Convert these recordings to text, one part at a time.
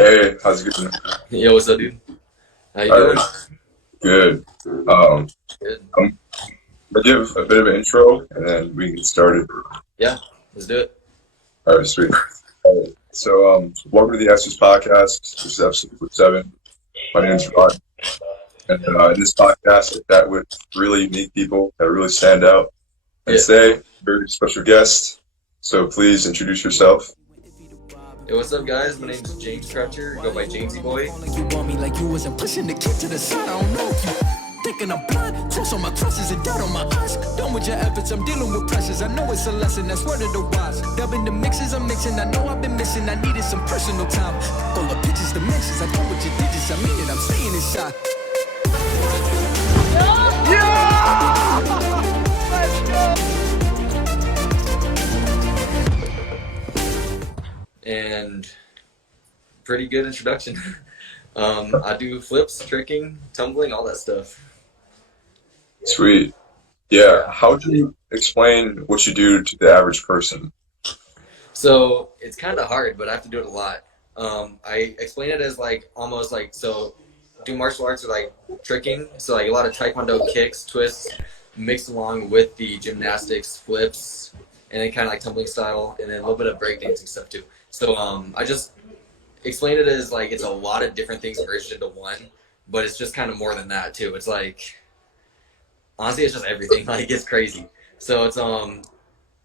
Hey, how's it going? Yo, what's up, dude? How you All doing? right, good. Um, Good. I'm gonna give a bit of an intro and then we can get started. Yeah, let's do it. All right, sweet. All right, welcome to the Asterysk podcast. This is episode 7. My name's Rod, and in this podcast, I chat with really unique people that really stand out. And Yeah. today, very special guest. So please introduce yourself. Hey, what's up, guys? My name's James Crutcher. Go by Jamesy Boy. You want me like you wasn't pushing the kid to the side. I don't know if you thinking I'm blind. Close on my crosses and doubt on my eyes. Done with your efforts, I'm dealing with pressures. I know it's a lesson, that's word of the wise. Dubbing the mixes I'm mixing. I know I've been missing. I needed some personal time. All the pictures, dimensions. I know what you digits. I mean it. I'm staying inside. And pretty good introduction. I do flips, tricking, tumbling, all that stuff. Sweet. Yeah. How would you explain what you do to the average person? So it's kind of hard, but I have to do it a lot. I explain it as like almost like so. Do martial arts or like tricking, so like a lot of taekwondo kicks, twists, mixed along with the gymnastics, flips, and then kind of like tumbling style, and then a little bit of breakdancing stuff too. So I just explain it as like it's a lot of different things merged into one, but it's just kind of more than that too. It's like honestly, it's just everything. Like it's crazy. So it's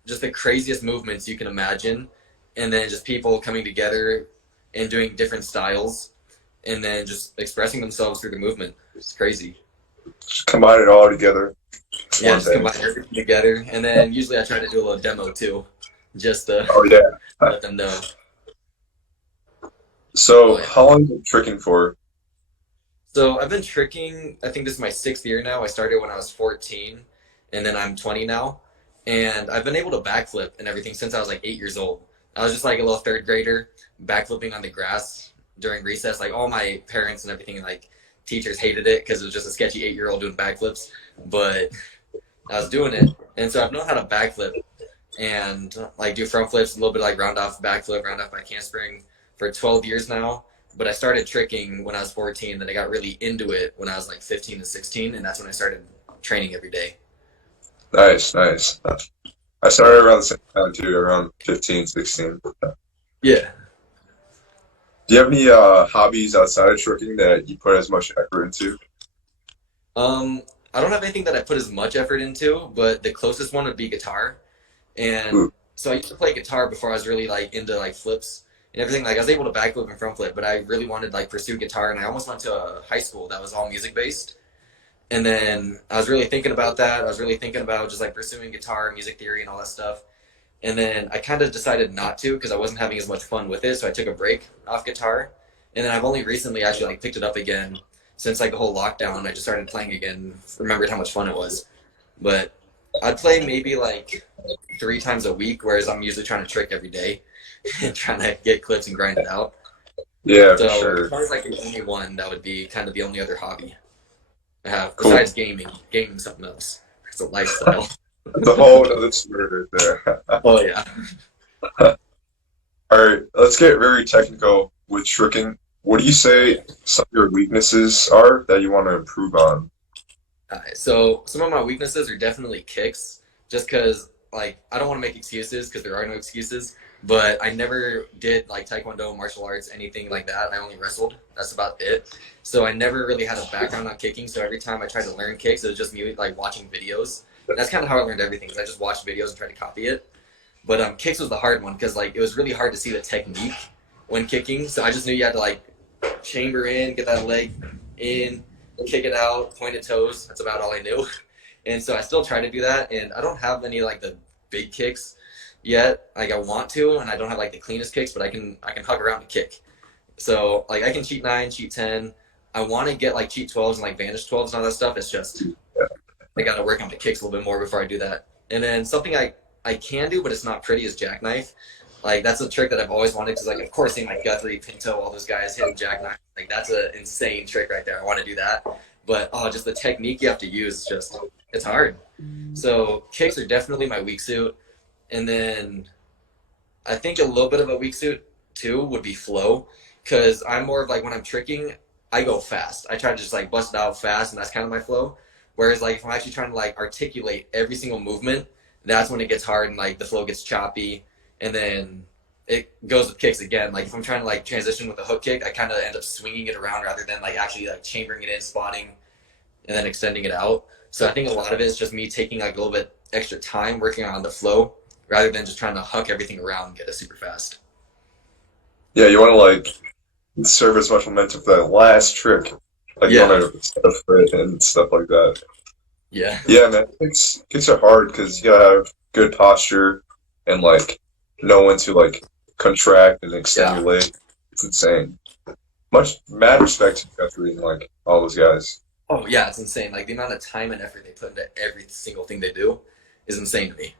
just the craziest movements you can imagine, and then just people coming together and doing different styles, and then just expressing themselves through the movement. It's crazy. Just combine it all together. It's Yeah, one just thing. combine everything together, and then usually I try to do a little demo too, just to Oh yeah. let them know. Oh So, yeah. how long have you been tricking for? So I've been tricking. I think this is my 6th year now. I started when I was 14, and then I'm 20 now, and I've been able to backflip and everything since I was like 8 years old. I was just like a little third grader backflipping on the grass during recess. Like all my parents and everything, like teachers hated it because it was just a sketchy 8-year old doing backflips. But I was doing it, and so I've known how to backflip and like do front flips, a little bit like round off backflip, round off back handspring for 12 years now. But I started tricking when I was 14. Then I got really into it when I was like 15 and 16, and that's when I started training every day. Nice, nice. I started around the same time too, around 15, 16. Yeah. Do you have any hobbies outside of tricking that you put as much effort into? Um, I don't have anything that I put as much effort into, but the closest one would be guitar. And Ooh, so I used to play guitar before I was really like into like flips and everything. Like I was able to backflip and front flip, but I really wanted to like pursue guitar, and I almost went to a high school that was all music based. And then I was really thinking about that. I was really thinking about just like pursuing guitar, music theory, and all that stuff. And then I kind of decided not to because I wasn't having as much fun with it. So I took a break off guitar. And then I've only recently actually like picked it up again since like the whole lockdown. I just started playing again, remembered how much fun it was. But I'd play maybe like 3 times a week, whereas I'm usually trying to trick every day and trying to get clips and grind it out. yeah, for So sure. guitar is like the only one that would be kind of the only other hobby I have Cool. besides gaming. Gaming something else. It's a lifestyle. That's a whole other story right there. Oh yeah. All right, let's get very technical with tricking. What do you say some of your weaknesses are that you want to improve on? So some of my weaknesses are definitely kicks, just because like I don't want to make excuses because there are no excuses. But I never did like taekwondo, martial arts, anything like that. I only wrestled. That's about it. So I never really had a background on kicking. So every time I tried to learn kicks, it was just me like watching videos. And that's kind of how I learned everything. Is I just watched videos and tried to copy it. But kicks was the hard one because like it was really hard to see the technique when kicking. So I just knew you had to like chamber in, get that leg in, kick it out, pointed toes. That's about all I knew. And so I still try to do that. And I don't have any like the big kicks yet. Like I want to, and I don't have like the cleanest kicks, but I can hug around a kick. So like I can cheat 9, cheat 10. I want to get like cheat 12s and like vanish 12s and all that stuff. It's just I got to work on the kicks a little bit more before I do that. And then something I can do, but it's not pretty, is jackknife. Like that's a trick that I've always wanted because, like, of course, seeing like Guthrie, Pinto, all those guys hitting jackknife, like that's an insane trick right there. I want to do that, but just the technique you have to use is just it's hard. So kicks are definitely my weak suit, and then I think a little bit of a weak suit too would be flow, because I'm more of like when I'm tricking, I go fast. I try to just like bust it out fast, and that's kind of my flow. Whereas like if I'm actually trying to like articulate every single movement, that's when it gets hard and like the flow gets choppy, and then it goes with kicks again. Like if I'm trying to like transition with a hook kick, I kind of end up swinging it around rather than like actually like chambering it in, spotting, and then extending it out. So I think a lot of it is just me taking like a little bit extra time working on the flow rather than just trying to huck everything around and get it super fast. Yeah, you want to like serve as much momentum for that last trick. Like you Yeah. want to set up for it and stuff like that. Yeah. Yeah, man, kicks are hard because you gotta have good posture and like know when to like contract and extend your leg. It's insane. Much mad respect to Crutcher and like all those guys. Oh yeah, it's insane. Like the amount of time and effort they put into every single thing they do is insane to me.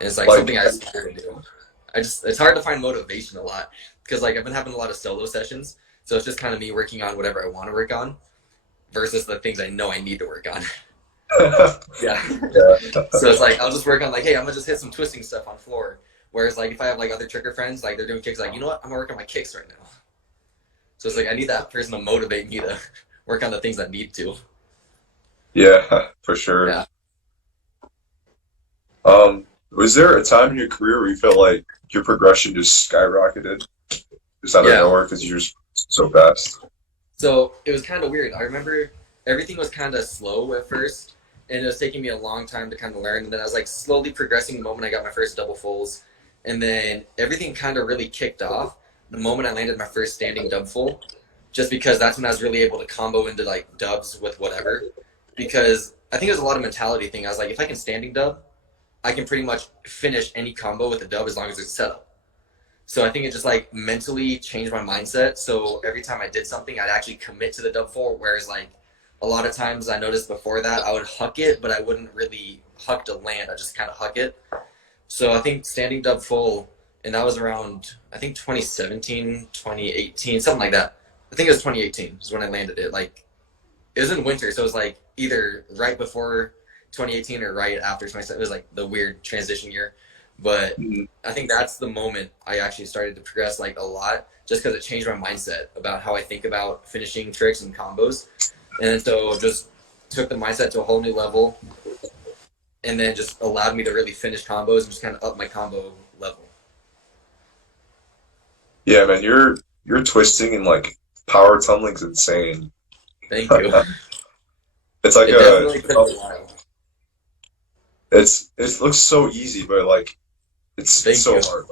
And it's like something I aspire to do. It's hard to find motivation a lot because like I've been having a lot of solo sessions, so it's just kind of me working on whatever I want to work on versus the things I know I need to work on. Yeah. So it's like I'll just work on like, hey, I'm gonna just hit some twisting stuff on floor. Whereas like if I have like other tricker friends, like they're doing kicks, like, you know what, I'm gonna work on my kicks right now. So it's like I need that person to motivate me to work on the things I need to. Yeah, for sure. Yeah. Was there a time in your career where you felt like your progression just skyrocketed, just out of nowhere because you're just so fast? So it was kind of weird. I remember everything was kind of slow at first, and it was taking me a long time to kind of learn. And then I was like slowly progressing the moment I got my first double fulls, and then everything kind of really kicked off the moment I landed my first standing dub full, just because that's when I was really able to combo into like dubs with whatever. Because I think it was a lot of mentality thing. I was like, if I can standing dub, I can pretty much finish any combo with a dub as long as it's set up. So I think it just like mentally changed my mindset. So every time I did something, I'd actually commit to the dub full. Whereas like a lot of times I noticed before that I would huck it, but I wouldn't really huck to land. I just kind of huck it. So I think standing dub full, and that was around, I think 2017, 2018, something like that. I think it was 2018 is when I landed it. Like it was in winter. So it was like either right before 2018 or right after 2017. It was like the weird transition year. But I think that's the moment I actually started to progress like a lot, just because it changed my mindset about how I think about finishing tricks and combos. And so it just took the mindset to a whole new level, and then just allowed me to really finish combos and just kind of up my combo level. Yeah, man, your twisting and like power tumbling's insane. Thank you. It's like It definitely took a while. It looks so easy, but like it's so hard.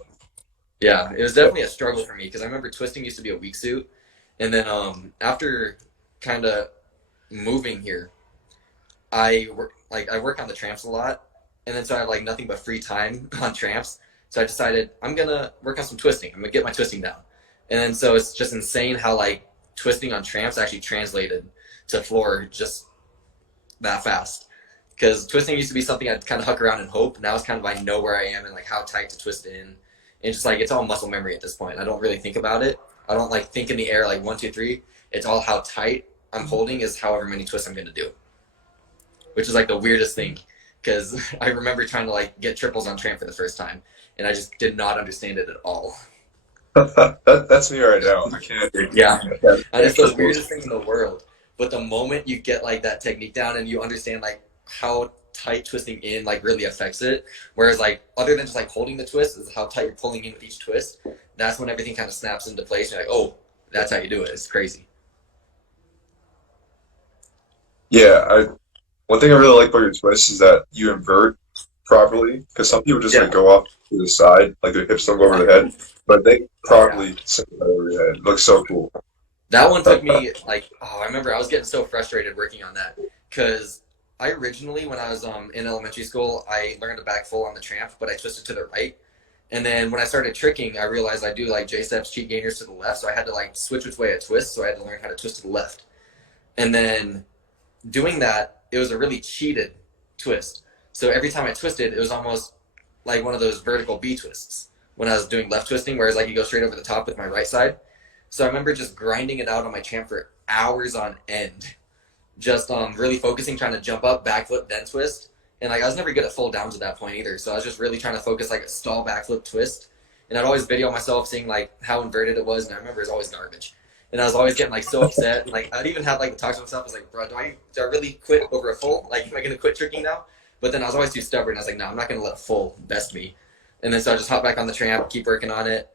Yeah, it was definitely a struggle for me because I remember twisting used to be a weak suit, and then after kind of moving here, I work on the tramps a lot, and then so I have like nothing but free time on tramps. So I decided I'm gonna work on some twisting. I'm gonna get my twisting down, and then so it's just insane how like twisting on tramps actually translated to floor just that fast. Because twisting used to be something I'd kind of huck around and hope. Now it's kind of I know where I am and like how tight to twist in, and just like it's all muscle memory at this point. I don't really think about it. I don't like think in the air like 1, 2, 3. It's all how tight I'm holding is however many twists I'm gonna do, which is like the weirdest thing. Because I remember trying to like get triples on tramp for the first time, and I just did not understand it at all. That's me right now. I can't. Yeah, and it's the weirdest thing in the world. But the moment you get like that technique down and you understand like how tight twisting in like really affects it, whereas like other than just like holding the twist is how tight you're pulling in with each twist, that's when everything kind of snaps into place. You're like, oh, that's how you do it. It's crazy. Yeah, one thing I really like about your twist is that you invert properly, because some people just like go off to the side, like their hips don't go over their head, but they properly sit over your head. It looks so cool. That one took me like, I remember I was getting so frustrated working on that because I originally, when I was in elementary school, I learned a back full on the tramp, but I twisted to the right. And then when I started tricking, I realized I do like J-steps, cheat gainers to the left, so I had to like switch which way I twist, so I had to learn how to twist to the left. And then doing that, it was a really cheated twist. So every time I twisted, it was almost like one of those vertical B twists when I was doing left twisting, whereas like you go straight over the top with my right side. So I remember just grinding it out on my tramp for hours on end. Just really focusing, trying to jump up, backflip, then twist. And like I was never good at full downs at that point either. So I was just really trying to focus like a stall backflip twist And I'd always video myself seeing like how inverted it was, and I remember it was always garbage. And I was always getting like so upset. And, like I'd even have like the talk to myself. I was like, bro, do I really quit over a full? Like, am I gonna quit tricking now? But then I was always too stubborn. I was like, no, I'm not gonna let a full best me. And then so I just hopped back on the tramp, keep working on it.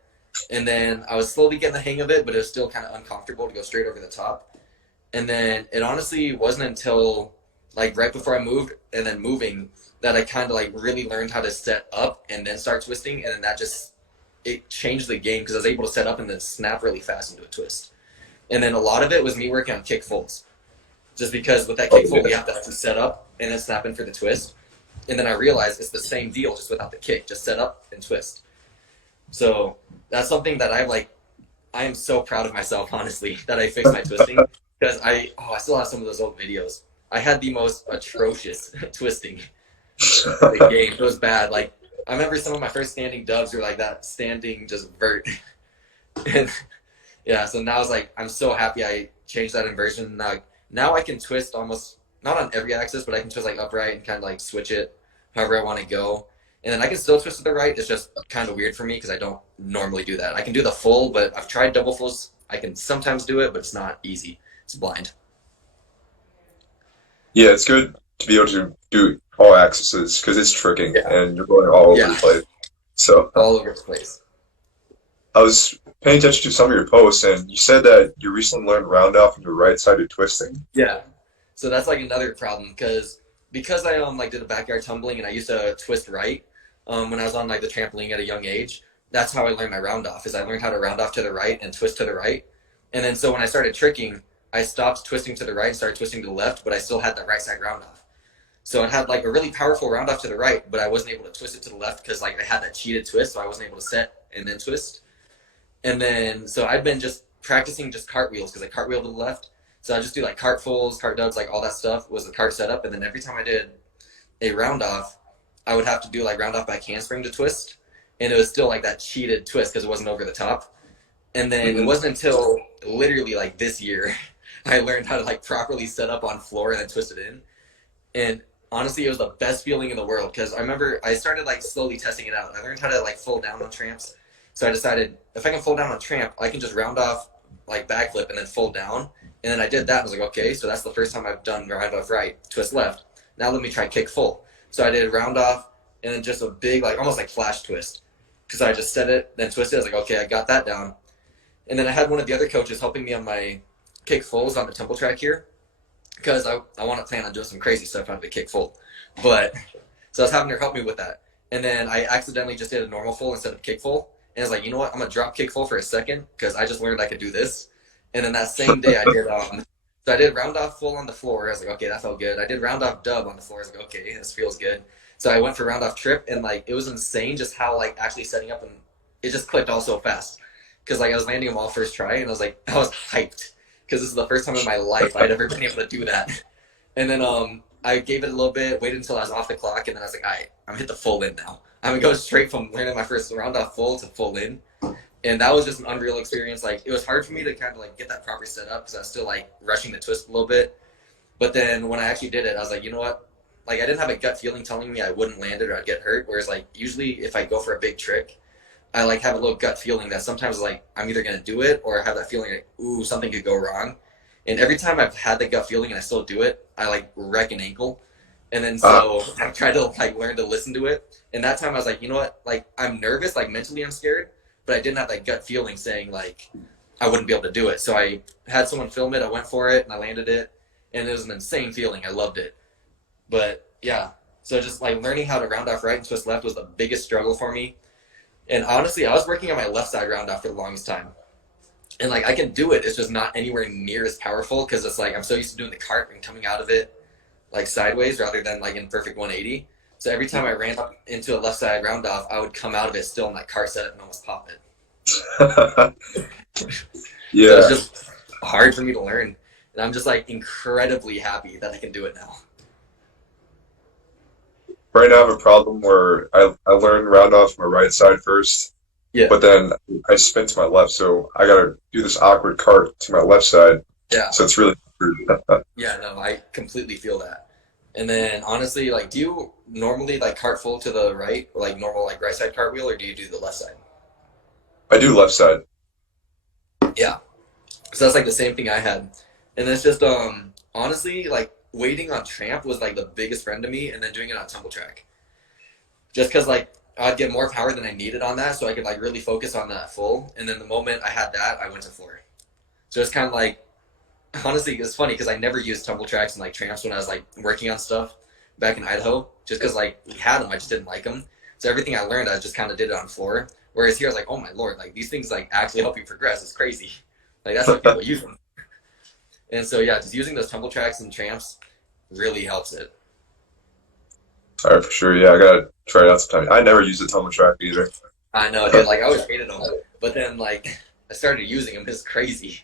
And then I was slowly getting the hang of it, but it was still kind of uncomfortable to go straight over the top. And then it honestly wasn't until like right before I moved and then moving that I kind of like really learned how to set up and then start twisting. And then that just, it changed the game because I was able to set up and then snap really fast into a twist. And then a lot of it was me working on kick folds. Just because with that kick fold, you have to set up and then snap in for the twist. And then I realized it's the same deal just without the kick, just set up and twist. So that's something that I am so proud of myself, honestly, that I fixed my twisting because I still have some of those old videos. I had the most atrocious twisting in the game. It was bad. Like I remember some of my first standing dubs were like that standing just vert. And yeah, so now it's like I'm so happy I changed that inversion. Now I can twist almost not on every axis, but I can twist like upright and kind of like switch it however I want to go. And then I can still twist to the right. It's just kind of weird for me because I don't normally do that. I can do the full, but I've tried double fulls. I can sometimes do it, but it's not easy. It's blind. Yeah, it's good to be able to do all axes because it's tricking and you're going all over the place. So all over the place. I was paying attention to some of your posts, and you said that you recently learned round off and your right-sided twisting. Yeah. So that's like another problem because I like did a backyard tumbling and I used to twist right when I was on like the trampoline at a young age. That's how I learned my round off. Is I learned how to round off to the right and twist to the right. And then so when I started tricking, I stopped twisting to the right and started twisting to the left, but I still had the right side round off. So it had like a really powerful round off to the right, but I wasn't able to twist it to the left because like I had that cheated twist, so I wasn't able to set and then twist. And then so I've been just practicing just cartwheels because I cartwheel to the left. So I just do like cart fulls, cart dubs, like all that stuff was the cart setup. And then every time I did a round off, I would have to do like round off back handspring to twist. And it was still like that cheated twist because it wasn't over the top. And then it wasn't until literally like this year I learned how to like properly set up on floor and then twist it in. And honestly, it was the best feeling in the world because I remember I started like slowly testing it out. I learned how to like fold down on tramps. So I decided if I can fold down on tramp, I can just round off like backflip and then fold down. And then I did that. I was like, okay, so that's the first time I've done round off right, twist left. Now let me try kick full. So I did round off and then just a big, like almost like flash twist. Because I just set it, then twisted. I was like, okay, I got that down. And then I had one of the other coaches helping me on my kick fulls on the temple track here. Because I want to plan on doing some crazy stuff out of the kick full. But, so I was having her help me with that. And then I accidentally just did a normal full instead of kick full. And I was like, you know what, I'm going to drop kick full for a second because I just learned I could do this. And then that same day I did, so I did round off full on the floor. I was like, okay, that felt good. I did round off dub on the floor. I was like, okay, this feels good. So I went for round off trip and like, it was insane just how like actually setting up and it just clicked all so fast. Cause like I was landing them all first try and I was hyped because this is the first time in my life I'd ever been able to do that. And then I gave it a little bit, waited until I was off the clock. And then I was like, all right, I'm gonna hit the full in now. I'm gonna go straight from learning my first round off full to full in. And that was just an unreal experience. Like it was hard for me to kind of like get that proper setup because I was still like rushing the twist a little bit. But then when I actually did it, I was like, you know what? Like I didn't have a gut feeling telling me I wouldn't land it or I'd get hurt. Whereas like usually if I go for a big trick, I like have a little gut feeling that sometimes like I'm either gonna do it or I have that feeling like, ooh, something could go wrong. And every time I've had the gut feeling and I still do it, I like wreck an ankle. And then so I've tried to like learn to listen to it. And that time I was like, you know what? Like I'm nervous, like mentally I'm scared, but I didn't have that gut feeling saying like I wouldn't be able to do it. So I had someone film it, I went for it and I landed it. And it was an insane feeling. I loved it. But yeah, so just like learning how to round off right and twist left was the biggest struggle for me. And honestly, I was working on my left side round off for the longest time. And like I can do it, it's just not anywhere near as powerful because it's like I'm so used to doing the cart and coming out of it like sideways rather than like in perfect 180. So every time I ran up into a left side round off, I would come out of it still in that cart setup and almost pop it. Yeah. So it's just hard for me to learn. And I'm just like incredibly happy that I can do it now. Right now I have a problem where I learned round off my right side first, Yeah. but then I spin to my left, so I gotta do this awkward cart to my left side. Yeah. So it's really weird. Yeah, no, I completely feel that. And then honestly, like, do you normally like cart full to the right, or like normal like right side cartwheel, or do you do the left side? I do left side. Yeah. So that's like the same thing I had. And it's just honestly like waiting on tramp was like the biggest friend to me, and then doing it on tumble track. Just because like I'd get more power than I needed on that, so I could like really focus on that full. And then the moment I had that, I went to floor. So it's kind of like, honestly, it's funny because I never used tumble tracks and like tramps when I was like working on stuff back in Idaho, just because like we had them, I just didn't like them. So everything I learned, I just kind of did it on floor. Whereas here, I was like, oh my lord, like these things like actually help you progress. It's crazy. Like that's what people use them. And so yeah, just using those tumble tracks and tramps really helps it. All right, for sure. Yeah, I gotta try it out sometime. I never used a tumble track either. I know, dude. Like I always hated them, but then like I started using them. It's crazy.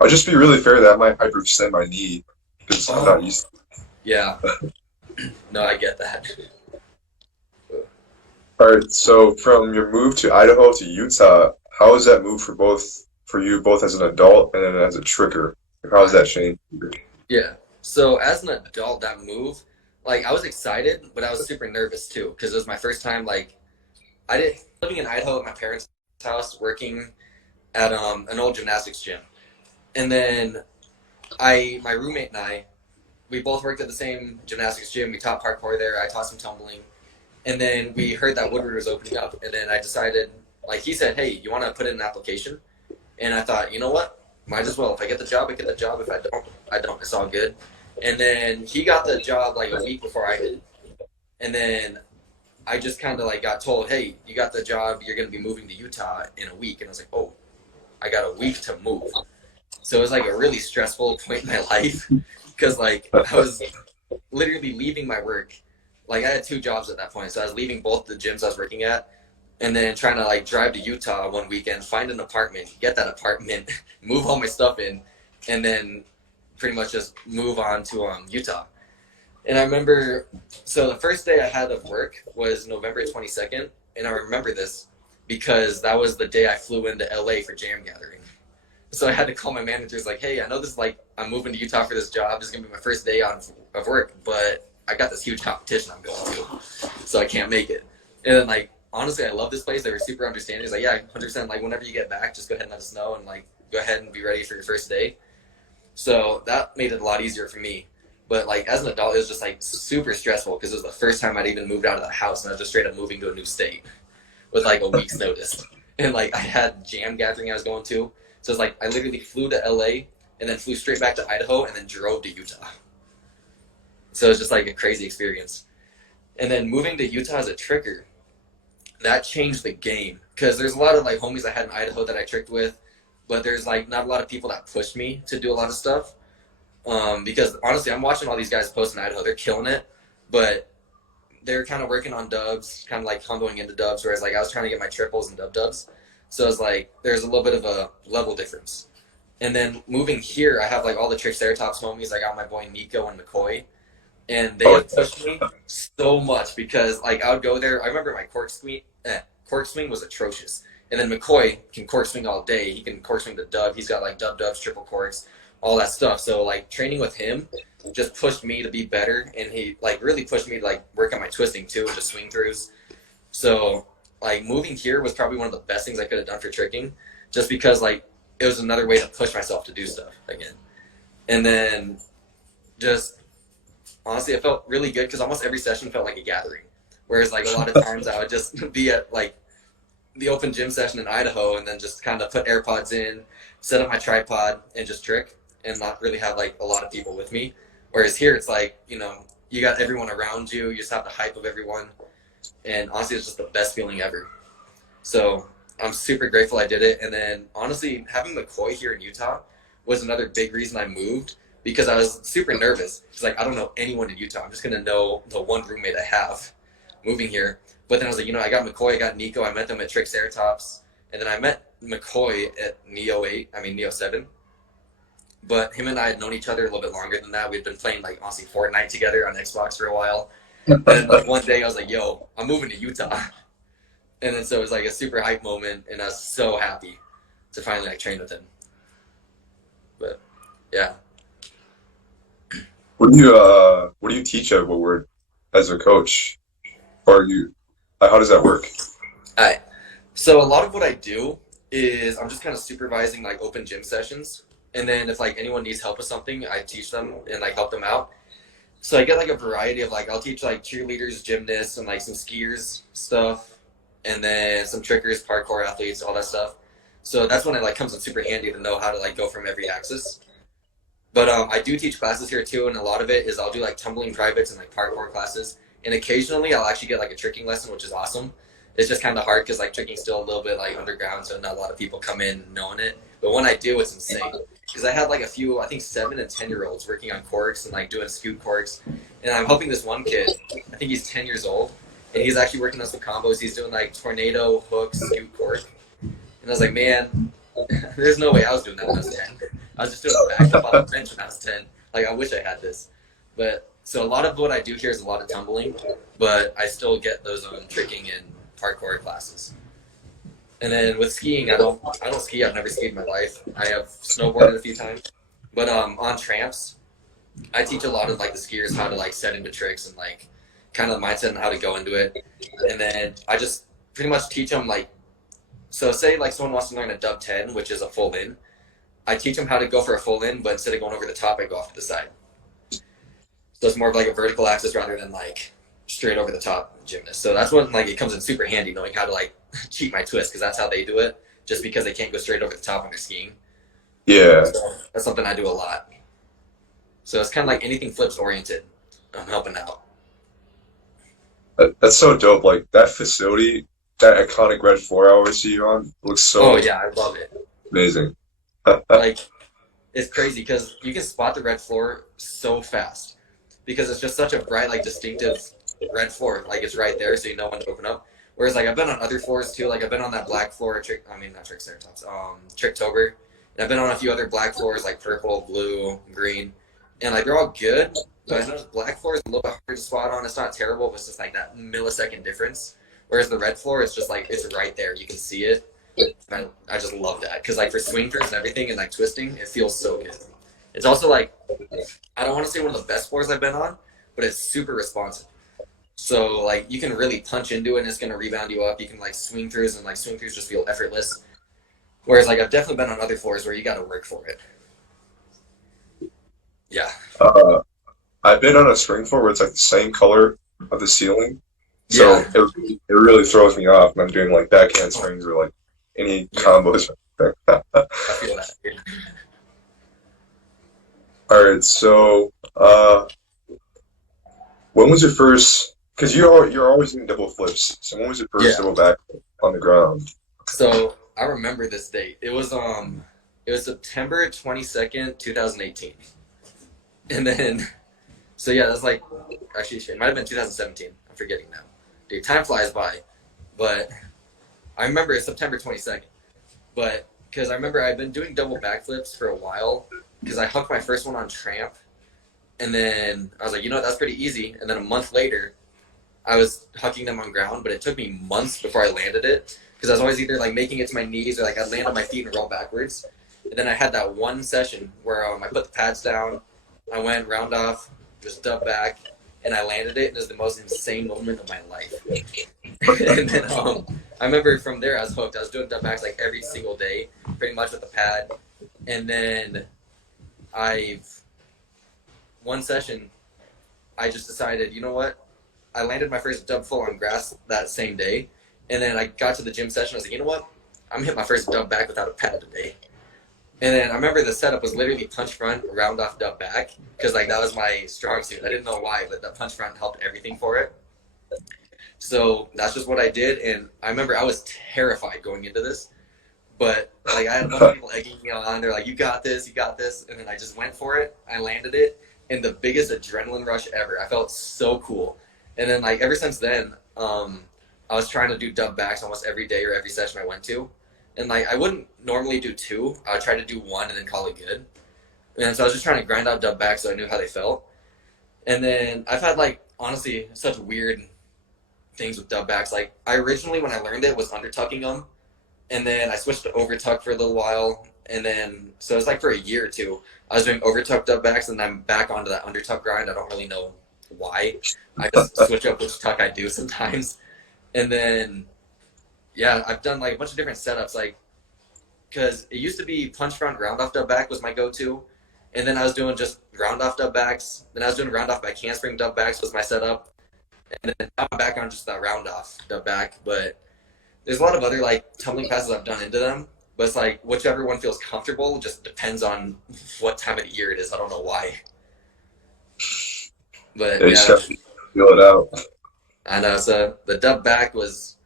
I'll just be really fair that I might hyperextend my knee because I'm not used to it. Yeah. No, I get that. All right, so from your move to Idaho to Utah, how was that move for you both as an adult and then as a tricker? How has that changed? Yeah. So as an adult, that move, like I was excited, but I was super nervous too because it was my first time. Like I did living in Idaho at my parents' house, working at an old gymnastics gym, and then my roommate and I, we both worked at the same gymnastics gym. We taught parkour there. I taught some tumbling, and then we heard that Woodward was opening up, and then I decided, like he said, hey, you want to put in an application? And I thought, you know what? Might as well. If I get the job, I get the job. If I don't, I don't. It's all good. And then he got the job like a week before I did. And then I just kind of like got told, hey, you got the job. You're going to be moving to Utah in a week. And I was like, oh, I got a week to move. So it was like a really stressful point in my life because like I was literally leaving my work. Like I had 2 jobs at that point. So I was leaving both the gyms I was working at and then trying to like drive to Utah one weekend, find an apartment, get that apartment, move all my stuff in, and then pretty much just move on to Utah. And I remember, so the first day I had of work was November 22nd, and I remember this because that was the day I flew into LA for Jam Gathering. So I had to call my managers like, hey, I know this is like, I'm moving to Utah for this job. This is going to be my first day of work, but I got this huge competition I'm going to, so I can't make it. And then like, honestly, I love this place. They were super understanding. It's like, yeah, 100%. Like, whenever you get back, just go ahead and let us know and like, go ahead and be ready for your first day. So that made it a lot easier for me. But like, as an adult, it was just like super stressful because it was the first time I'd even moved out of the house and I was just straight up moving to a new state with like a week's notice. And like, I had Jam Gathering I was going to. So it's like, I literally flew to LA and then flew straight back to Idaho and then drove to Utah. So it's just like a crazy experience. And then moving to Utah as a tricker, that changed the game because there's a lot of like homies I had in Idaho that I tricked with, but there's like not a lot of people that pushed me to do a lot of stuff. Because honestly, I'm watching all these guys post in Idaho. They're killing it, but they're kind of working on dubs, kind of like comboing into dubs, whereas like I was trying to get my triples and dubs. So it's like there's a little bit of a level difference. And then moving here, I have like all the Triceratops homies. I got my boy Nico and McCoy, and they have pushed me so much because like I would go there. I remember my cork swing was atrocious. And then McCoy can cork swing all day. He can cork swing the dub. He's got like dubs, triple corks, all that stuff. So like training with him just pushed me to be better, and he like really pushed me to like work on my twisting too and just swing throughs. So like moving here was probably one of the best things I could have done for tricking, just because like it was another way to push myself to do stuff again. And then just honestly, it felt really good because almost every session felt like a gathering. Whereas like a lot of times I would just be at like the open gym session in Idaho and then just kind of put AirPods in, set up my tripod and just trick and not really have like a lot of people with me. Whereas here it's like, you know, you got everyone around you, you just have the hype of everyone. And honestly, it's just the best feeling ever. So I'm super grateful I did it. And then honestly, having McCoy here in Utah was another big reason I moved because I was super nervous. It's like, I don't know anyone in Utah. I'm just going to know the one roommate I have moving here. But then I was like, you know, I got McCoy, I got Nico, I met them at Triceratops, and then I met McCoy at Neo 7. But him and I had known each other a little bit longer than that. We'd been playing like honestly Fortnite together on Xbox for a while. And like one day I was like, yo, I'm moving to Utah. And then so it was like a super hype moment, and I was so happy to finally like train with him. But yeah. What do you teach at Woodward as a coach? Or how does that work? All right. So a lot of what I do is I'm just kind of supervising like open gym sessions, and then if like anyone needs help with something, I teach them and like help them out. So I get like a variety of like I'll teach like cheerleaders, gymnasts, and like some skiers stuff, and then some trickers, parkour athletes, all that stuff. So that's when it like comes in super handy to know how to like go from every axis. But I do teach classes here too, and a lot of it is I'll do like tumbling privates and like parkour classes, and occasionally I'll actually get like a tricking lesson, which is awesome. It's just kind of hard because like tricking's still a little bit like underground, so not a lot of people come in knowing it. But when I do, it's insane. Because I had like a few, I think 7 and 10-year-olds working on corks and like doing scoot corks, and I'm helping this one kid. I think he's 10 years old, and he's actually working on some combos. He's doing like tornado, hook, scoot, cork, and I was like, man, there's no way I was doing that when I was 10. I was just doing a back up on the bench when I was 10. Like, I wish I had this. But so a lot of what I do here is a lot of tumbling, but I still get those tricking and parkour classes. And then with skiing, I don't ski. I've never skied in my life. I have snowboarded a few times, but on tramps, I teach a lot of like the skiers how to like set into tricks and like kind of the mindset and how to go into it. And then I just pretty much teach them like, so say like someone wants to learn a dub 10, which is a full in. I teach them how to go for a full in, but instead of going over the top, I go off to the side. So it's more of like a vertical axis rather than like straight over the top gymnast. So that's when like it comes in super handy knowing how to like cheat my twist, because that's how they do it, just because they can't go straight over the top when they're skiing. Yeah. So that's something I do a lot. So it's kind of like anything flips oriented. I'm helping out. That's so dope. Like that facility, that iconic red floor I always see you on, looks so Oh yeah, I love it. amazing. Like it's crazy because you can spot the red floor so fast because it's just such a bright, like distinctive red floor. Like it's right there, so you know when to open up. Whereas like I've been on other floors too. Like I've been on that black floor, not Trickceratops, Tricktober. And I've been on a few other black floors like purple, blue, green, and like they're all good. But I noticed black floor is a little bit harder to spot on. It's not terrible, but it's just like that millisecond difference. Whereas the red floor is just like it's right there. You can see it. And I just love that because like for swing turns and everything and like twisting, it feels so good. It's also like I don't want to say one of the best floors I've been on, but it's super responsive. So like you can really punch into it and it's gonna rebound you up. You can like swing throughs and like swing throughs just feel effortless. Whereas like I've definitely been on other floors where you got to work for it. Yeah. I've been on a spring floor where it's like the same color of the ceiling, so Yeah. it really throws me off when I'm doing like backhand springs or like any combos. I feel that. Yeah. All right, so when was your first? Because you're always doing double flips. So when was your first Yeah. double back on the ground? So I remember this date. It was September 22nd, 2018. And then so yeah, that's like actually it might have been 2017. I'm forgetting now. Dude, time flies by. But I remember it's September 22nd. But because I remember I've been doing double backflips for a while because I hucked my first one on tramp. And then I was like, you know what, that's pretty easy. And then a month later, I was hucking them on ground, but it took me months before I landed it because I was always either like making it to my knees or like I'd land on my feet and roll backwards. And then I had that one session where I put the pads down, I went round off, just dub back, and I landed it, and it was the most insane moment of my life. And then I remember from there I was hooked. I was doing dub backs like every single day, pretty much with the pad. And then one session, I just decided, you know what? I landed my first dub full on grass that same day. And then I got to the gym session. I was like, you know what? I'm going to hit my first dub back without a pad today. And then I remember the setup was literally punch front, round off, dub back. Because like that was my strong suit. I didn't know why, but the punch front helped everything for it. So that's just what I did. And I remember I was terrified going into this. But like I had a bunch of people egging me on. They're like, you got this, you got this. And then I just went for it. I landed it. And the biggest adrenaline rush ever. I felt so cool. And then like ever since then, I was trying to do dub backs almost every day or every session I went to. And like I wouldn't normally do 2. I would try to do 1 and then call it good. And so I was just trying to grind out dub backs so I knew how they felt. And then I've had like honestly such weird things with dub backs. Like I originally when I learned it was undertucking them. And then I switched to overtuck for a little while. And then so it was like for a year or 2, I was doing overtuck dub backs and then I'm back onto that undertuck grind. I don't really know why. I just switch up which tuck I do sometimes. And then yeah, I've done like a bunch of different setups, like because it used to be punch front round off dub back was my go-to, and then I was doing just round off dub backs. Then I was doing round off back handspring dub backs was my setup, and then now I'm back on just that round off dub back. But there's a lot of other like tumbling passes I've done into them, but it's like whichever one feels comfortable. Just depends on what time of the year it is. I don't know why, but Yeah, you just gotta feel it out. I know. So the dub back was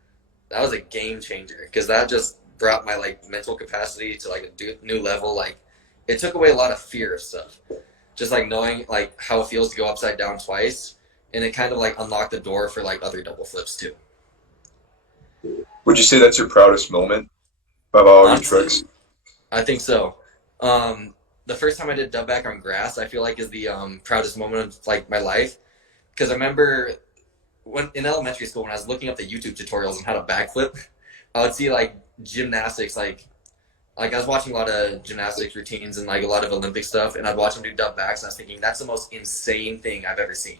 a game changer because that just brought my like mental capacity to like a new level. Like it took away a lot of fear of stuff, just like knowing like how it feels to go upside down twice, and it kind of like unlocked the door for like other double flips too. Would you say that's your proudest moment of all your Honestly, tricks? I think so. The first time I did dub back on grass, I feel like is the proudest moment of like my life because I remember when in elementary school when I was looking up the YouTube tutorials on how to backflip, I would see like gymnastics like I was watching a lot of gymnastics routines and like a lot of Olympic stuff, and I'd watch them do dub backs, and I was thinking that's the most insane thing I've ever seen.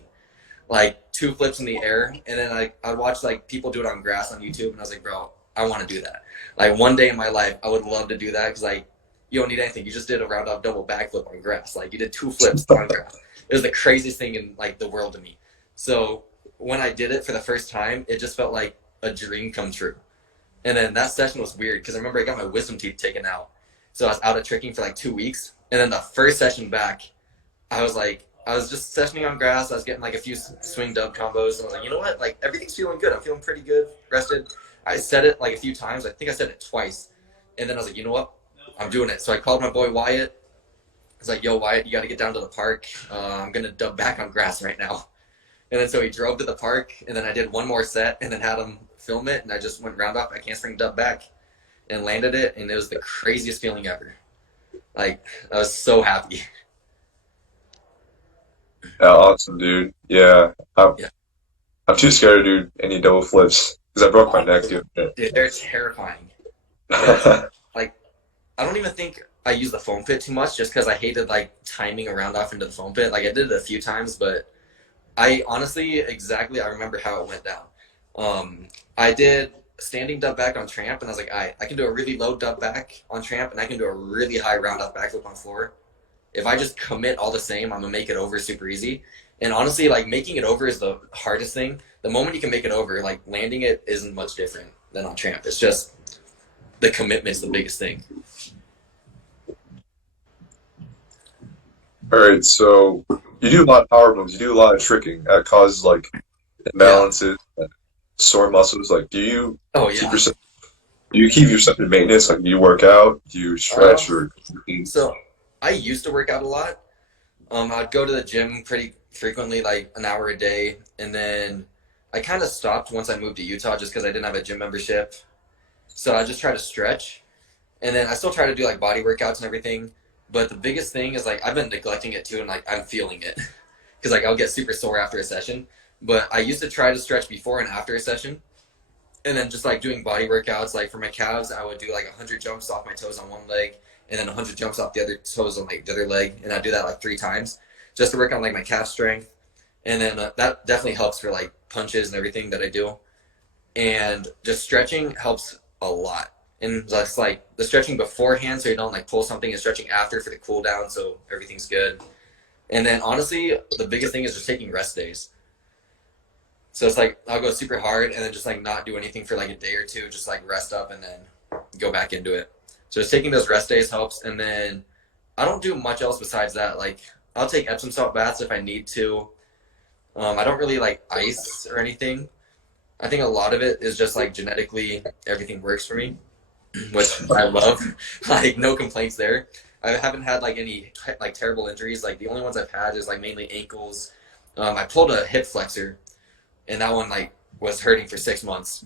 Like 2 flips in the air, and then I'd watch like people do it on grass on YouTube, and I was like, bro, I want to do that. Like one day in my life, I would love to do that because like you don't need anything. You just did a round off double backflip on grass. Like you did 2 flips on grass. It was the craziest thing in like the world to me. So when I did it for the first time, it just felt like a dream come true. And then that session was weird because I remember I got my wisdom teeth taken out. So I was out of tricking for like 2 weeks. And then the first session back, I was just sessioning on grass. I was getting like a few swing dub combos. And I was like, you know what? Like everything's feeling good. I'm feeling pretty good, rested. I said it like a few times. I think I said it twice. And then I was like, you know what? I'm doing it. So I called my boy Wyatt. I was like, yo, Wyatt, you got to get down to the park. I'm going to dub back on grass right now. And then so he drove to the park, and then I did one more set and then had him film it. And I just went round off. I can't spring dub back and landed it. And it was the craziest feeling ever. Like, I was so happy. Yeah, awesome, dude. Yeah, Yeah. I'm too scared to do any double flips because I broke my neck doing it. Dude, they're terrifying. Like, I don't even think I use the foam pit too much just because I hated, like, timing around off into the foam pit. Like, I did it a few times, but I honestly, I remember how it went down. I did standing dub back on tramp, and I was like, I can do a really low dub back on tramp, and I can do a really high round off backflip on floor. If I just commit all the same, I'm gonna make it over super easy. And honestly, like making it over is the hardest thing. The moment you can make it over, like landing it isn't much different than on tramp. It's just the commitment's the biggest thing. All right, so you do a lot of power moves. You do a lot of tricking that causes like imbalances, and sore muscles. Like, do you Oh keep yeah. yourself? Do you keep yourself in maintenance? Like, do you work out? Do you stretch or? So I used to work out a lot. I'd go to the gym pretty frequently, like an hour a day, and then I kind of stopped once I moved to Utah just because I didn't have a gym membership. So I just try to stretch, and then I still try to do like body workouts and everything. But the biggest thing is like I've been neglecting it too, and like I'm feeling it because like I'll get super sore after a session. But I used to try to stretch before and after a session, and then just like doing body workouts. Like for my calves, I would do like 100 jumps off my toes on one leg, and then 100 jumps off the other toes on like the other leg, and I do that like 3 times just to work on like my calf strength. And then that definitely helps for like punches and everything that I do. And just stretching helps a lot. And that's like the stretching beforehand so you don't like pull something, and stretching after for the cool down so everything's good. And then honestly, the biggest thing is just taking rest days. So it's like I'll go super hard and then just like not do anything for like a day or two, just like rest up and then go back into it. So just taking those rest days helps. And then I don't do much else besides that. Like I'll take Epsom salt baths if I need to. I don't really like ice or anything. I think a lot of it is just like genetically everything works for me, which I love. Like no complaints there. I haven't had like any like terrible injuries. Like the only ones I've had is like mainly ankles. I pulled a hip flexor, and that one like was hurting for 6 months.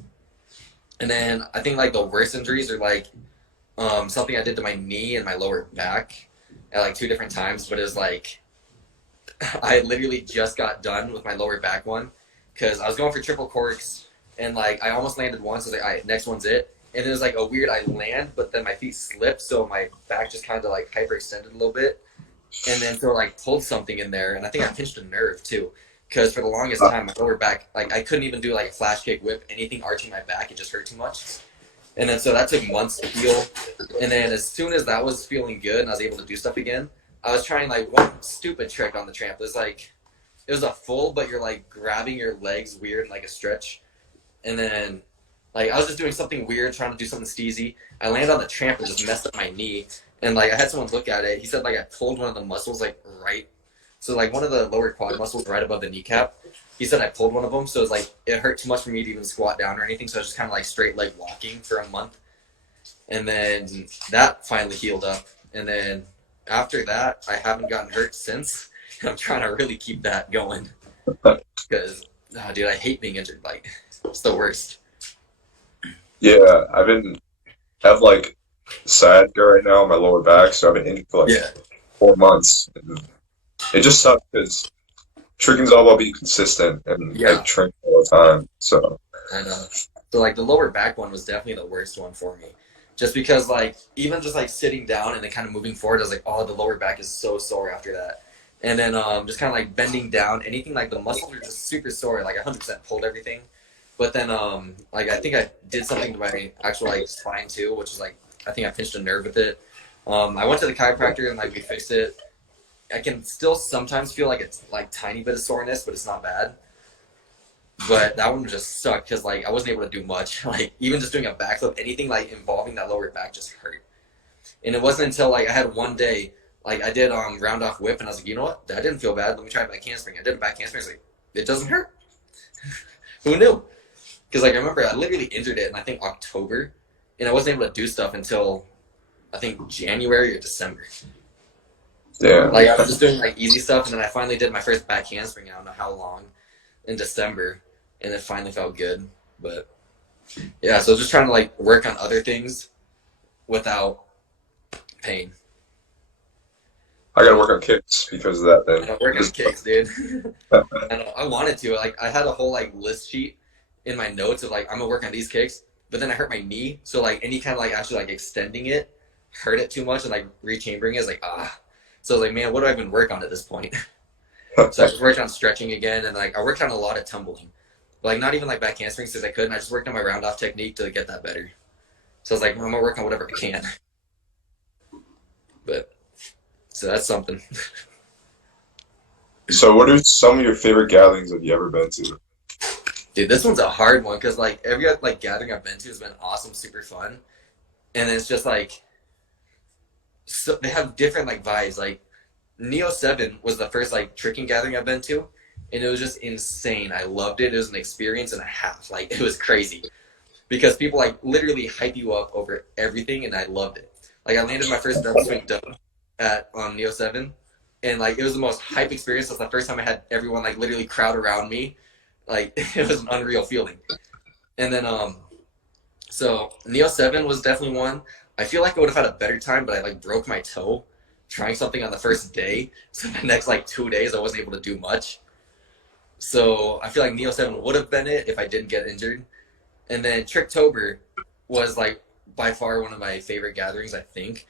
And then I think like the worst injuries are like something I did to my knee and my lower back at like 2 different times. But it was like I literally just got done with my lower back one because I was going for triple corks, and like I almost landed once. I was like, all right, next one's it. And it was like a weird, I land, but then my feet slipped, so my back just kind of like hyperextended a little bit. And then so like pulled something in there, and I think I pinched a nerve too. Because for the longest time, my lower back, like I couldn't even do like a flash kick, whip, anything arching my back. It just hurt too much. And then so that took months to heal. And then as soon as that was feeling good and I was able to do stuff again, I was trying like one stupid trick on the tramp. It was like it was a full, but you're like grabbing your legs weird like a stretch. And then like I was just doing something weird, trying to do something steezy. I landed on the tramp and just messed up my knee. And like I had someone look at it. He said like I pulled one of the muscles like right. So like one of the lower quad muscles right above the kneecap. He said I pulled one of them, so it was like it hurt too much for me to even squat down or anything. So I was just kind of like straight leg walking for a month, and then that finally healed up. And then after that, I haven't gotten hurt since. I'm trying to really keep that going because, oh, dude, I hate being injured. Like it's the worst. Yeah, I have like sciatica right now on my lower back, so I've been injured for like Yeah, 4 months. And it just sucks because tricking's all about being consistent and yeah, like training all the time. So I know. So like the lower back one was definitely the worst one for me, just because like even just like sitting down and then kind of moving forward, I was like, oh, the lower back is so sore after that. And then just kind of like bending down, anything like the muscles are just super sore. Like 100% pulled everything. But then like I think I did something to my actual like spine too, which is like I think I pinched a nerve with it. I went to the chiropractor and like we fixed it. I can still sometimes feel like it's like tiny bit of soreness, but it's not bad. But that one just sucked because like I wasn't able to do much. Like even just doing a backflip, anything like involving that lower back just hurt. And it wasn't until like I had one day, like I did round off whip, and I was like, you know what? That didn't feel bad. Let me try a back handspring. I did a back handspring. I was like, it doesn't hurt. Who knew? Because like I remember I literally injured it in I think October, and I wasn't able to do stuff until I think January or December. yeah, Like I was just doing like easy stuff, and then I finally did my first back handspring. I don't know how long in December, and it finally felt good. But yeah, so just trying to like work on other things without pain. I gotta work on kicks because of that. I don't work on kicks, dude. I wanted to. Like I had a whole like list sheet in my notes of like I'm gonna work on these kicks, but then I hurt my knee, so like any kind of like actually like extending it hurt it too much, and like rechambering it is like ah. So I was like, man, what do I even work on at this point? So I just worked on stretching again, and like I worked on a lot of tumbling, like not even like back handsprings because I couldn't. I just worked on my round off technique to get that better. So I was like, I'm gonna work on whatever I can. But so that's something. So what are some of your favorite gatherings have you ever been to? Dude, this one's a hard one because like every like gathering I've been to has been awesome, super fun, and it's just like so they have different like vibes. Like Neo 7 was the first like tricking gathering I've been to, and it was just insane. I loved it. It was an experience and a half. Like it was crazy because people like literally hype you up over everything, and I loved it. Like I landed my first double swing dub at Neo 7, and like it was the most hype experience. That's the first time I had everyone like literally crowd around me. Like it was an unreal feeling. And then so Neo 7 was definitely one. I feel like I would have had a better time, but I like broke my toe trying something on the first day. So the next like 2 days I wasn't able to do much. So I feel like Neo 7 would have been it if I didn't get injured. And then Tricktober was like by far one of my favorite gatherings, I think.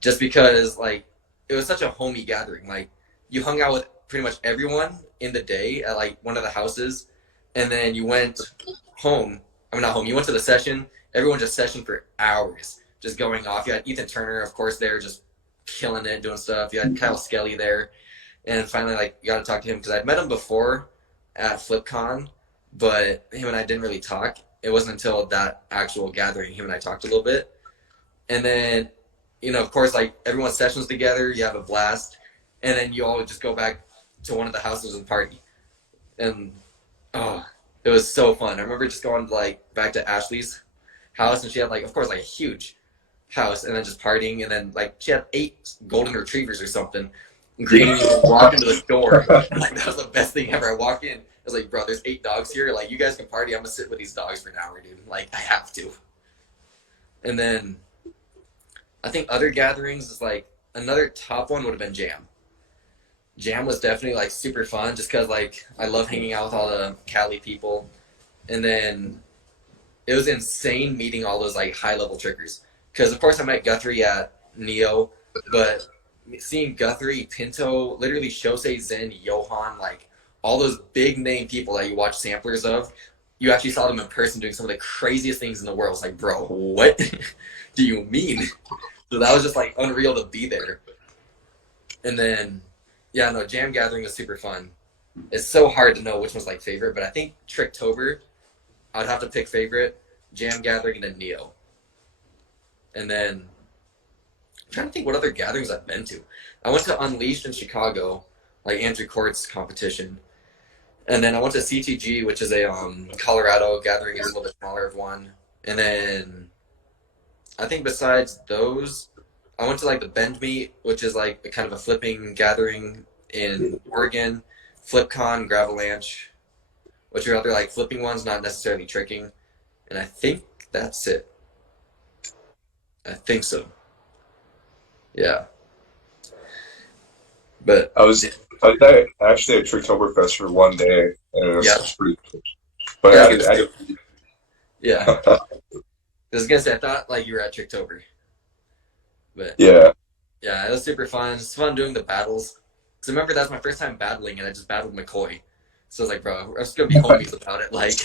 Just because like it was such a homey gathering. Like you hung out with pretty much everyone in the day at like one of the houses, and then you went home. I mean not home, you went to the session, everyone just sessioned for hours, just going off. You had Ethan Turner, of course, there just killing it, doing stuff. You had Kyle Skelly there, and finally like you got to talk to him because I'd met him before at FlipCon, but him and I didn't really talk. It wasn't until that actual gathering him and I talked a little bit. And then, you know, of course, like everyone sessions together, you have a blast, and then you all just go back to one of the houses and party. And oh, it was so fun. I remember just going like back to Ashley's house, and she had like, of course, like a huge house, and then just partying, and then like she had 8 golden retrievers or something. And greeting you, walk into the door. Like that was the best thing ever. I walk in, I was like, bro, there's 8 dogs here. Like you guys can party. I'm gonna sit with these dogs for an hour, dude. Like I have to. And then I think other gatherings is like another top one would have been Jam. Jam was definitely like super fun just because like I love hanging out with all the Cali people. And then it was insane meeting all those like high level trickers. Because of course I met Guthrie at Neo, but seeing Guthrie, Pinto, literally Shosei, Zen, Johan, like all those big name people that you watch samplers of, you actually saw them in person doing some of the craziest things in the world. It's like, bro, what do you mean? So that was just like unreal to be there. And then, yeah, no, jam gathering was super fun. It's so hard to know which one's like favorite, but I think Tricktober, I'd have to pick favorite, jam gathering, and then Neo. And then I'm trying to think what other gatherings I've been to. I went to Unleashed in Chicago, like Andrew Court's competition. And then I went to CTG, which is a Colorado gathering, is a little bit smaller of one. And then I think besides those, I went to like the Bend Meet, which is like a kind of a flipping gathering in Oregon, FlipCon, Gravalanche, which are other like flipping ones, not necessarily tricking. And I think that's it. I think so. Yeah. But I was actually at Tricktoberfest for one day, and it was pretty cool. But yeah. I was gonna say, I thought like you were at Tricktober. But yeah, it was super fun. It's fun doing the battles. Because I remember that was my first time battling, and I just battled McCoy. So I was like, bro, I'm just gonna be homies about it. Like,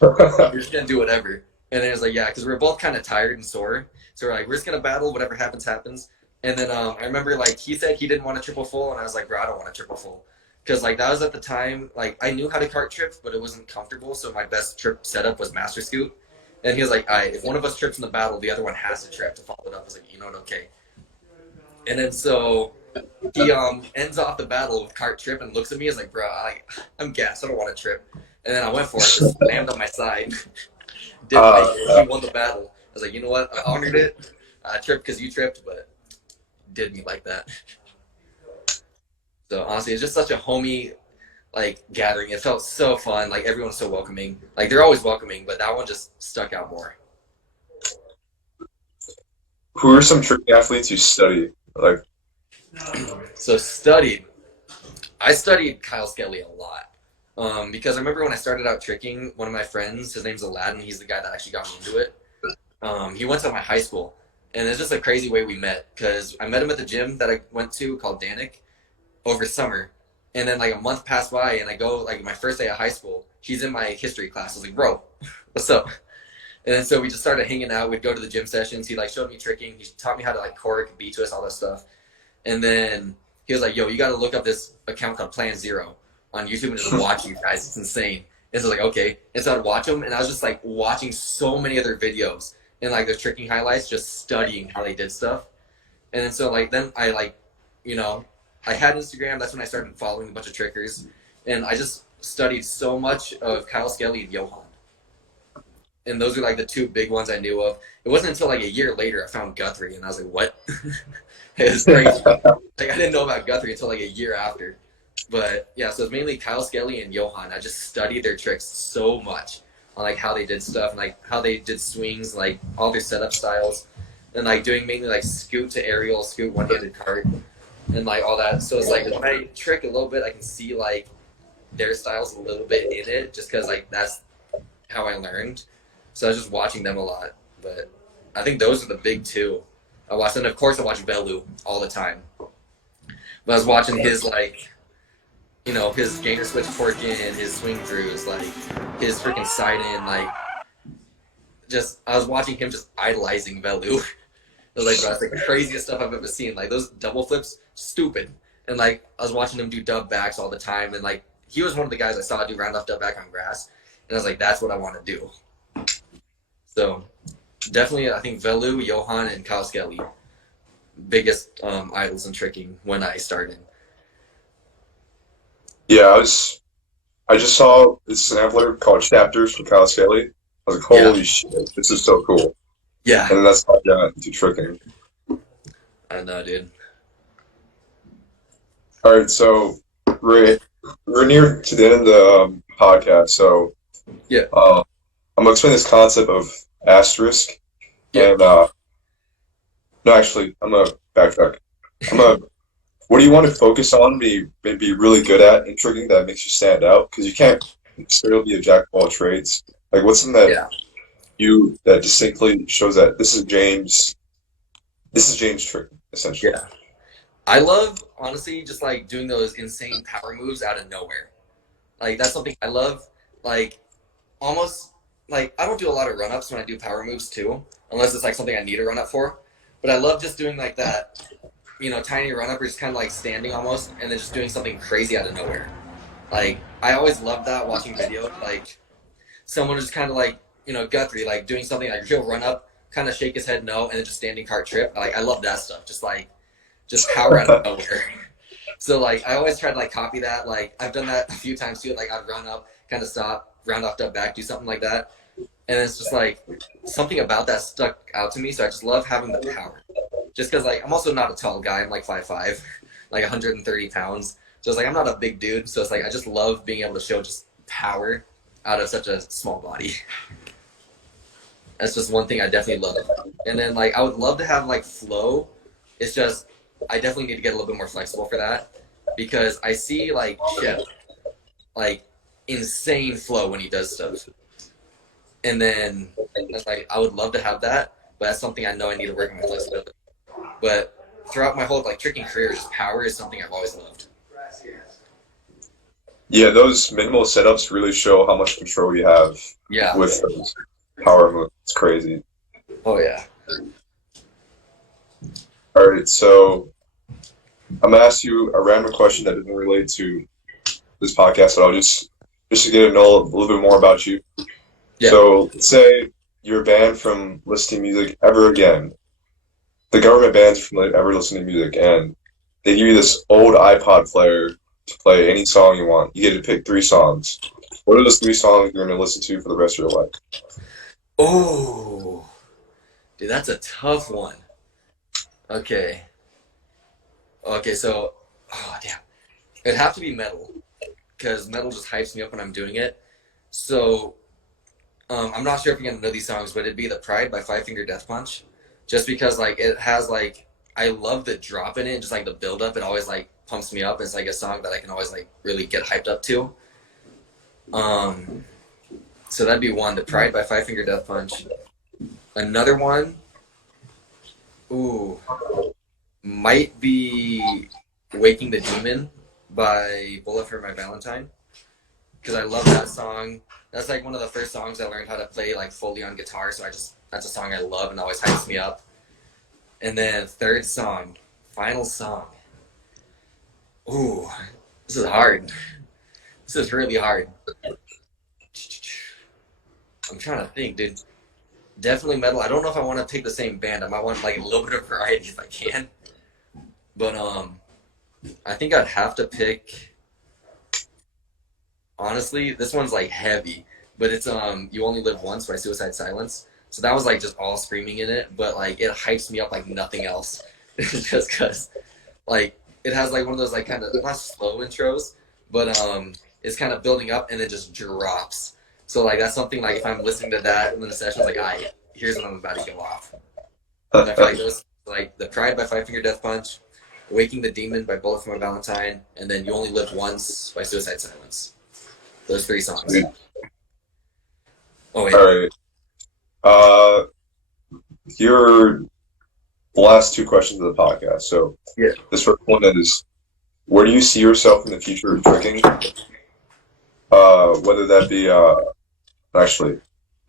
we're just gonna do whatever. And then it was like, yeah, because we were both kind of tired and sore. So we're like, we're just gonna battle. Whatever happens, happens. And then I remember like he said he didn't want a triple full, and I was like, bro, I don't want a triple full. Because like that was at the time, like I knew how to cart trip, but it wasn't comfortable. So my best trip setup was master scoot. And he was like, all right, if one of us trips in the battle, the other one has to trip to follow it up. I was like, you know what, okay. And then so he ends off the battle with cart trip and looks at me as like, bro, I'm gassed. I don't want to trip. And then I went for it, just slammed on my side. He won the battle. I was like, you know what? I honored it. I tripped because you tripped, but did me like that. So honestly, it's just such a homey like gathering. It felt so fun. Like everyone's so welcoming. Like they're always welcoming, but that one just stuck out more. Who are some tricking athletes you study? Like, So I studied Kyle Skelly a lot. Because I remember when I started out tricking, one of my friends, his name's Aladdin, he's the guy that actually got me into it. He went to my high school, and it's just a crazy way we met, because I met him at the gym that I went to called Danik over summer, and then like a month passed by, and I go like my first day of high school, he's in my history class. I was like, bro, what's up? And then so we just started hanging out. We'd go to the gym sessions. He like showed me tricking. He taught me how to like cork, beat twist, all that stuff. And then he was like, yo, you got to look up this account called Plan Zero on YouTube and just watch you guys. It's insane. And so I was like, okay. And so I'd watch them, and I was just like watching so many other videos and like their tricking highlights, just studying how they did stuff. And then so like then I like, you know, I had Instagram. That's when I started following a bunch of trickers. And I just studied so much of Kyle Skelly and Johan. And those are like the two big ones I knew of. It wasn't until like a year later I found Guthrie, and I was like, what? It was crazy. Like I didn't know about Guthrie until like a year after. But yeah, so it's mainly Kyle Skelly and Johan. I just studied their tricks so much on like how they did stuff and like how they did swings, like all their setup styles, and like doing mainly like scoot to aerial, scoot one-handed cart, and like all that. So it's like when I trick a little bit, I can see like their styles a little bit in it, just because like that's how I learned. So I was just watching them a lot. But I think those are the big two I watched. And of course I watch Velu all the time. But I was watching his like, you know, his gainer switch torque in, his swing throughs, like his freaking side in, like just I was watching him just idolizing Velu. It was like, bro, that's like the craziest stuff I've ever seen. Like those double flips, stupid. And like I was watching him do dub backs all the time, and like he was one of the guys I saw do round off dub back on grass. And I was like, that's what I want to do. So definitely, I think Velu, Johan, and Kyle Skelly, biggest idols in tricking when I started. yeah, I just saw this sampler called Chapters from Kyle Skelly. I was like, holy shit, this is so cool. Yeah. And that's how I got into tricking. I know, dude. All right, so we're near to the end of the podcast, so Yeah. I'm gonna explain this concept of Asterysk. Yeah. And no, actually, I'm gonna backtrack. What do you want to focus on? Be really good at in tricking that makes you stand out, because you can't necessarily be a jack of all trades. Like, what's something that that distinctly shows that this is James tricking, essentially. Yeah. I love, honestly, just like doing those insane power moves out of nowhere. Like that's something I love. Like almost like I don't do a lot of run ups when I do power moves too, unless it's like something I need to run up for. But I love just doing like that, tiny run up or just kind of like standing almost, and then just doing something crazy out of nowhere. Like I always love that watching video, like someone just kind of like Guthrie like doing something like he'll run up, kind of shake his head no, and then just standing cart trip. Like I love that stuff, just power out of nowhere. So like I always try to like copy that. Like I've done that a few times too. Like I'd run up, kind of stop, round off, up back, do something like that. And it's just like something about that stuck out to me. So I just love having the power. Just because like I'm also not a tall guy. I'm like 5'5", like 130 pounds. So it's like I'm not a big dude. So it's like I just love being able to show just power out of such a small body. That's just one thing I definitely love. And then like I would love to have like flow. It's just I definitely need to get a little bit more flexible for that because I see like Chef like insane flow when he does stuff. And then it's like I would love to have that, but that's something I know I need to work on my flexibility. But throughout my whole like tricking career, just power is something I've always loved. Yeah, those minimal setups really show how much control you have with those power moves. It's crazy. Oh yeah. All right, so I'm gonna ask you a random question that doesn't relate to this podcast, but I'll just to get to know a little bit more about you. Yeah. So let's say you're banned from listening to music ever again. The government bans you from ever listening to music, and they give you this old iPod player to play any song you want. You get to pick 3 songs. What are those 3 songs you're going to listen to for the rest of your life? Oh, dude, that's a tough one. Okay, so, oh, damn. It'd have to be metal, because metal just hypes me up when I'm doing it. So, I'm not sure if you're going to know these songs, but it'd be The Pride by Five Finger Death Punch. Just because, like, it has, like, I love the drop in it, just, like, the build-up. It always, like, pumps me up. It's, like, a song that I can always, like, really get hyped up to. So that'd be one, The Pride by Five Finger Death Punch. Another one, might be Waking the Demon by Bullet for My Valentine. Because I love that song. That's like one of the first songs I learned how to play like fully on guitar. So that's a song I love and always hypes me up. And then third song, final song. Ooh, this is hard. This is really hard. I'm trying to think, dude. Definitely metal. I don't know if I want to pick the same band. I might want like a little bit of variety if I can. But I think I'd have to pick. Honestly, this one's like heavy, but it's You Only Live Once by Suicide Silence. So that was like just all screaming in it, but like it hypes me up like nothing else. Just cause like it has like one of those like kind of not slow intros, but it's kind of building up and it just drops. So like that's something like if I'm listening to that and then the session's like, here's when I'm about to go off. And I feel like those like The Pride by Five Finger Death Punch, Waking the Demon by Bullet for My Valentine, and then You Only Live Once by Suicide Silence. Those 3 songs. Dude. Oh wait. All right. Your last 2 questions of the podcast. So this first one is, where do you see yourself in the future of tricking? Whether that be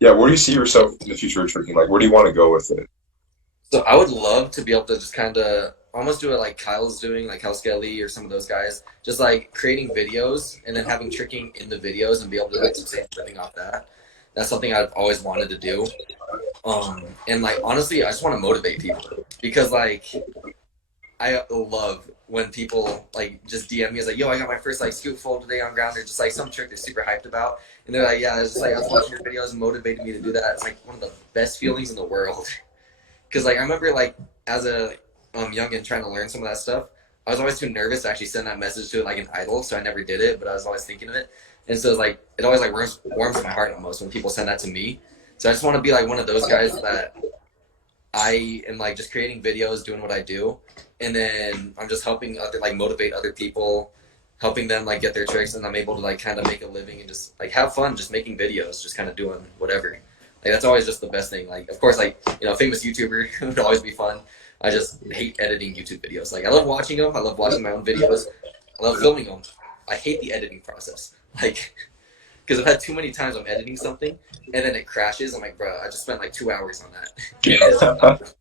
where do you see yourself in the future of tricking? Like, where do you want to go with it? So I would love to be able to just kind of almost do it like Kyle's doing, like Kyle Skelly or some of those guys, just like creating videos and then having tricking in the videos and be able to like sustain living off that. That's something I've always wanted to do. And like honestly, I just want to motivate people because like I love when people like just DM me as like, yo, I got my first like scoop fold today on ground or just like some trick they're super hyped about, and they're like, yeah, it's just like I was watching your videos and motivated me to do that. It's like one of the best feelings in the world. Because like I remember like as a youngin trying to learn some of that stuff, I was always too nervous to actually send that message to like an idol, so I never did it, but I was always thinking of it. And so it's like it always like warms my heart almost when people send that to me. So I just want to be like one of those guys that I am like just creating videos, doing what I do, and then I'm just helping motivate other people, helping them like get their tricks, and I'm able to like kind of make a living and just like have fun just making videos, just kind of doing whatever. Like that's always just the best thing. Like of course like famous YouTuber would always be fun. I just hate editing YouTube videos. Like I love watching them. I love watching my own videos. I love filming them. I hate the editing process. Like Because I've had too many times I'm editing something and then it crashes. I'm like, bro, I just spent like 2 hours on that.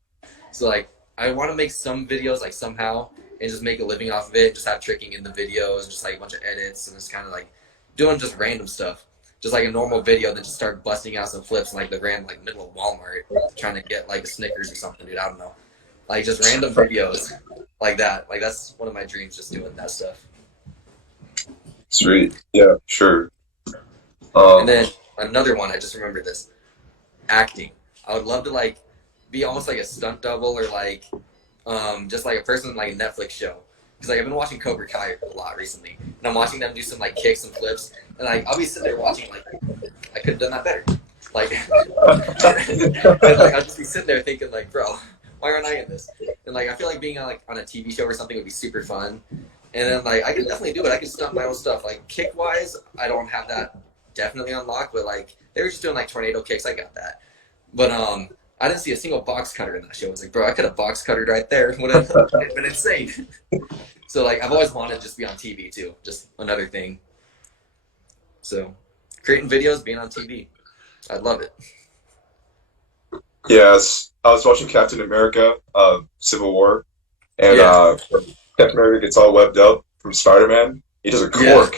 So like, I want to make some videos like somehow and just make a living off of it. Just have tricking in the videos, just like a bunch of edits, and just kind of like doing just random stuff, just like a normal video. Then just start busting out some flips in like the random like middle of Walmart, trying to get like a Snickers or something, dude. I don't know, like just random videos like that. Like that's one of my dreams, just doing that stuff. Sweet. Yeah, sure. And then another one, I just remembered this, acting. I would love to like be almost like a stunt double or like just like a person in like a Netflix show. Because like I've been watching Cobra Kai a lot recently, and I'm watching them do some like kicks and flips, and like I'll be sitting there watching like I could have done that better. Like, and, like I'll just be sitting there thinking like, bro, why aren't I in this? And like I feel like being on like on a TV show or something would be super fun. And then like I could definitely do it. I could stunt my own stuff. Like kick wise, I don't have that definitely unlocked, but like they were just doing like tornado kicks. I got that. But I didn't see a single box cutter in that show. I was like, bro, I could have box cuttered right there. Would have been insane. So like I've always wanted to just be on TV too. Just another thing. So creating videos, being on TV. I'd love it. Yes, I was watching Captain America, Civil War, and Captain America gets all webbed up from Spider-Man. He does a cork.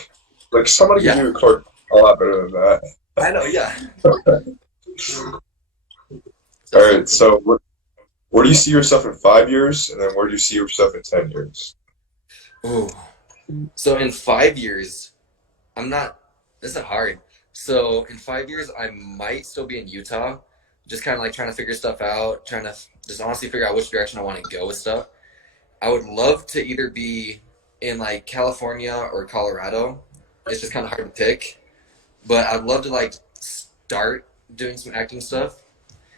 Yeah. Like somebody can do a cork a lot better than that. I know, yeah. All right, so where do you see yourself in 5 years, and then where do you see yourself in 10 years? Ooh. So in 5 years, this is hard. So in 5 years, I might still be in Utah, just kind of like trying to figure stuff out, trying to just honestly figure out which direction I want to go with stuff. I would love to either be in like California or Colorado. It's just kind of hard to pick, but I'd love to like start doing some acting stuff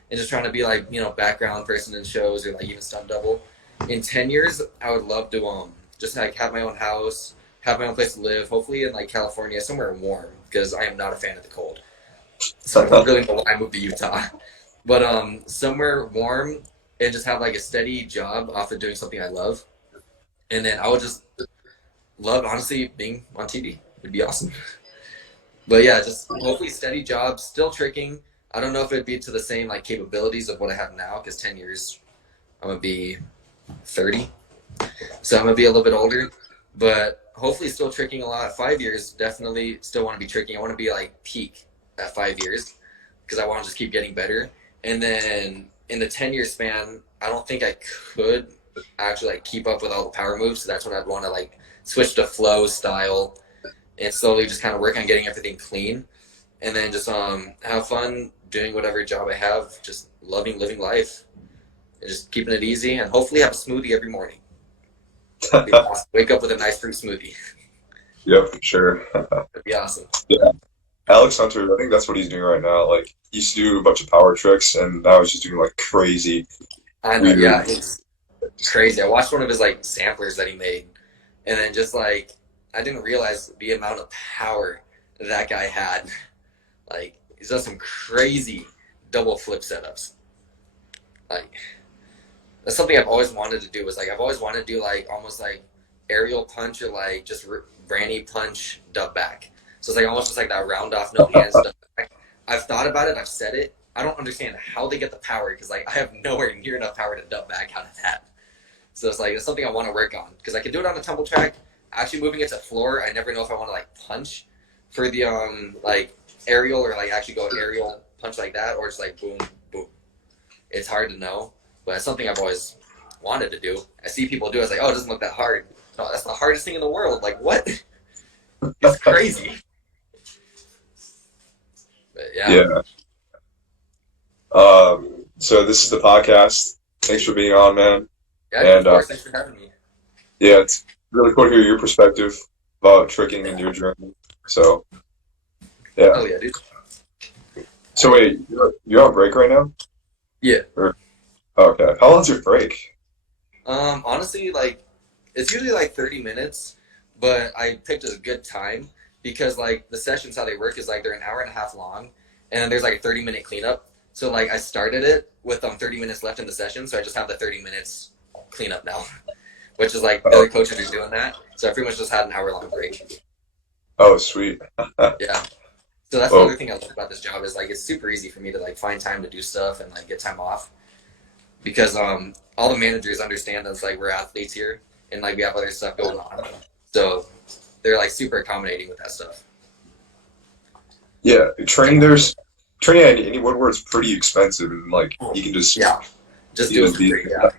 and just trying to be like, background person in shows or like even stunt double. In 10 years, I would love to just like have my own house, have my own place to live, hopefully in like California, somewhere warm, because I am not a fan of the cold. So I don't really know why I moved to Utah. But somewhere warm and just have like a steady job off of doing something I love. And then I would just love, honestly, being on TV. It'd be awesome. But yeah, just hopefully steady job, still tricking. I don't know if it'd be to the same like capabilities of what I have now, because 10 years, I'm going to be 30. So I'm going to be a little bit older. But hopefully still tricking a lot. 5 years, definitely still want to be tricking. I want to be like peak at 5 years, because I want to just keep getting better. And then in the 10-year span, I don't think I could actually like keep up with all the power moves. So that's when I'd want to like switch to flow style and slowly just kind of work on getting everything clean. And then just have fun doing whatever job I have, just loving living life and just keeping it easy, and hopefully have a smoothie every morning. Awesome. Wake up with a nice fruit smoothie. Yep, sure. That'd be awesome. Yeah. Alex Hunter, I think that's what he's doing right now. Like, he used to do a bunch of power tricks, and now he's just doing like crazy. I know, yeah, it's crazy. I watched one of his like samplers that he made, and then just like I didn't realize the amount of power that guy had. Like, he's done some crazy double flip setups. Like, that's something I've always wanted to do. Is like I've always wanted to do like almost like aerial punch or like just granny punch dub back. So it's like almost just like that round off no hands dub back. I've thought about it. I've said it. I don't understand how they get the power, because like I have nowhere near enough power to dub back out of that. So it's like it's something I want to work on, because I can do it on a tumble track. Actually moving it to floor, I never know if I want to like punch for the like aerial, or like actually go aerial punch like that, or just like boom boom. It's hard to know, but it's something I've always wanted to do. I see people do it. It's like, oh, it doesn't look that hard. No, that's the hardest thing in the world. Like, what? It's crazy. But yeah. So this is the podcast. Thanks for being on, man. Yeah, of course. Thanks for having me. Yeah, it's really cool to hear your perspective about tricking and your journey. So, yeah. Oh yeah, dude. So wait, you're on break right now? Yeah. Okay. How long's your break? Honestly, like it's usually like 30 minutes, but I picked a good time because like the sessions, how they work is like they're an hour and a half long, and then there's like a 30-minute cleanup. So like I started it with 30 minutes left in the session, so I just have the 30 minutes cleanup now, which is like the other coaches are doing that. So I pretty much just had an hour-long break. Oh, sweet. Yeah. So that's the other thing I love about this job is like it's super easy for me to like find time to do stuff and like get time off because all the managers understand that it's like we're athletes here and like we have other stuff going on, so they're like super accommodating with that stuff. Yeah, training at any Woodward's pretty expensive, and like you can just just do it for free. Yeah,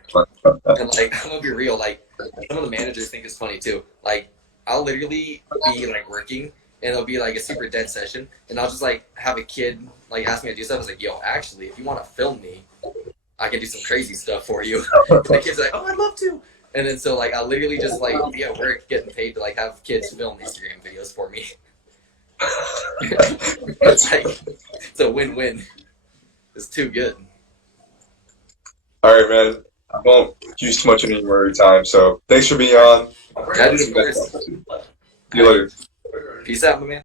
and like I'm gonna be real, like some of the managers think it's funny too. Like I'll literally be like working. And it'll be like a super dead session, and I'll just like have a kid like ask me to do stuff. I was like, "Yo, actually, if you want to film me, I can do some crazy stuff for you." And the kid's like, "Oh, I'd love to." And then so like I'll literally just like be at work getting paid to like have kids film Instagram videos for me. It's like it's a win-win. It's too good. All right, man. I won't use too much of your time, so thanks for being on. That is of course. See you later. Peace out, my man.